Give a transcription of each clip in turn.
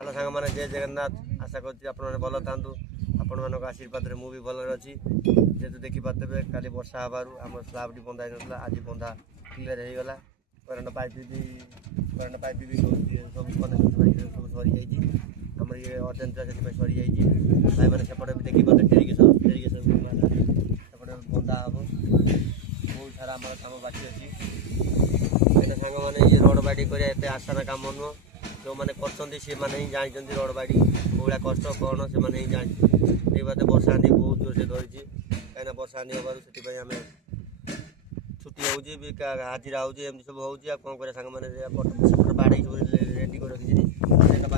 Hello सांग मैंने जय जगन्नाथ आशा कर भल था आपण मान आशीर्वाद में मुझे भल अच्छी जेहतु देखिपे काली वर्षा हबार आम स्लाब टी बंधा ना आज बंधा क्लीयर होगा करेन्ट पाइप भी सब सब सरी जाम ये अर्जेंट से सरी जा भाई मैंने सेपटे भी देखिपे टेरिगेसन सेपटे बंधा हम बहुत सारा आम कम बाकी अच्छी कहीं सांग मैंने ये रोड बाड़ी कर आसान कम नुह जो मैंने कर जानते रोड बाड़ी कौड़ा कष्ट कौन से ही जानी बात वर्षा आंधी बहुत जोर से धरी कहीं वर्षा आंधी हबार से आम छुट्टी हो हाजिरा होमती सब हो कौन कर सांग मैंने बाड़े सब रेडी कर रखी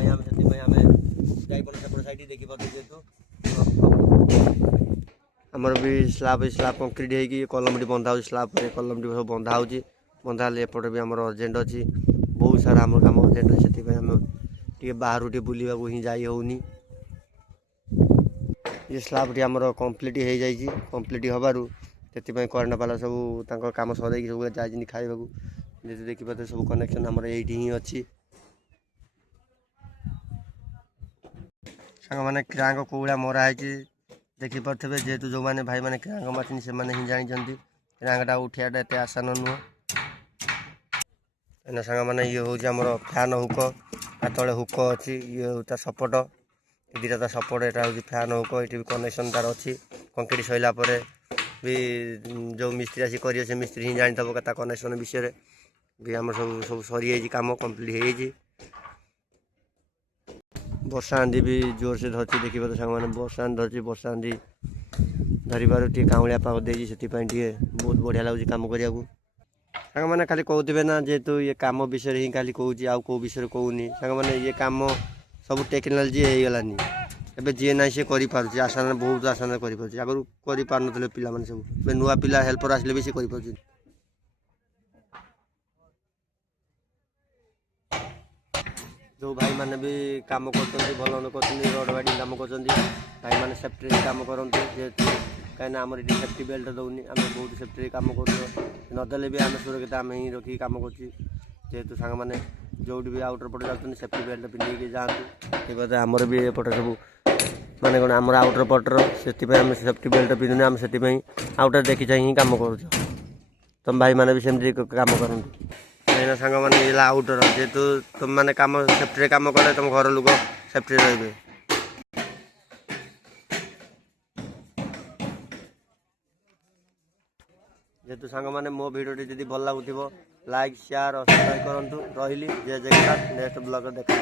आम से आम जापन सेपट साइड देखी पाते जेहतु आमर भी स्लाब कंक्रीट होगी कलमटी बंधा हो स्लाब कलमटी सब बंधा हो बंधा एपटे भी आम अर्जेंट अच्छी बहुत सारा आम कम अर्जेंट से आम टे बाहर टे बुलवा ही जाई होनी ये स्लाब टी आमर कम्प्लीट हो जाए कम्प्लीट हबार से करेन्ट बाला सब कम सर सब जाइए खाइबा जैसे देखिए सब कनेक्शन आमर ये ही अच्छी सांग मैंने क्रांक कौड़ा मराई देखिपे जेहेतु जो मैंने भाई मैंने क्रांक मार्चन से ही जानते क्रांकटा उठाटा एत आसान नुह एना सांग मैंने ये हूँ आमर फैन हुक आ तले हुक अच्छी ये हूँ सपोर्ट दुटा सपोर्ट यहाँ हूँ फैन हुक ये भी कनेक्शन तार अच्छी कंक्रीट सैला भी जो मिस्त्री आसी कर से मिस्त्री ही जानीथब कनेक्शन विषय भी आम सब सब सरी कम कम्प्लीट हो वर्षा आंधी भी जोर से धरती देखिए सांग मैंने वर्षा आंधी धरती वर्षा आंधी धरबार टे काउलिया पाग देती से बहुत बढ़िया लगुच कम करने सांग मैंने खाली कहते ना जेहेतु ये कम विषय ही खाली कहूँ आउ कौ विषय कहूनी सांग मैंने ये कम सब टेक्नोलोजी हो गलानी एवं जी ना सी कर आसान बहुत आसान कर आगुरी कर पाने सब नुआ पिला हेल्पर आसले भी सी कर जो भाई मैंने भी कम कर भल रोड बाइडिंग कम कर भाई मैंने सेफ्टी कम करते जेहतु कहीं आम ये सेफ्टी बेल्ट दौनी आम बहुत सेफ्टी कम कर नदेले भी आम सुरक्षित आम ही रखिक कम करेतु सांग मैंने जो भी आउटर पटे जाते सेफ्टी बेल्ट पिंधिक जातु आमर भी एपटे सब माने कौन आम आउटर पटर से आम सेफ्टी बेल्ट पिंधुनी आम से आउटर देखी चाहिए कम कर तुम भाई मैंने भी सेमती कम करते कहीं सांग मैंने ये आउटर जेहेतु तुम मैंने कम सेफ्टी कम कले तुम घर लोक सेफ्टी रे जेहेतु सांग मैंने मो भिडियो जब भल लगुव लाइक शेयर और सब्सक्राइब करूँ रही जय जगन्नाथ नेक्स्ट ब्लॉग देखा।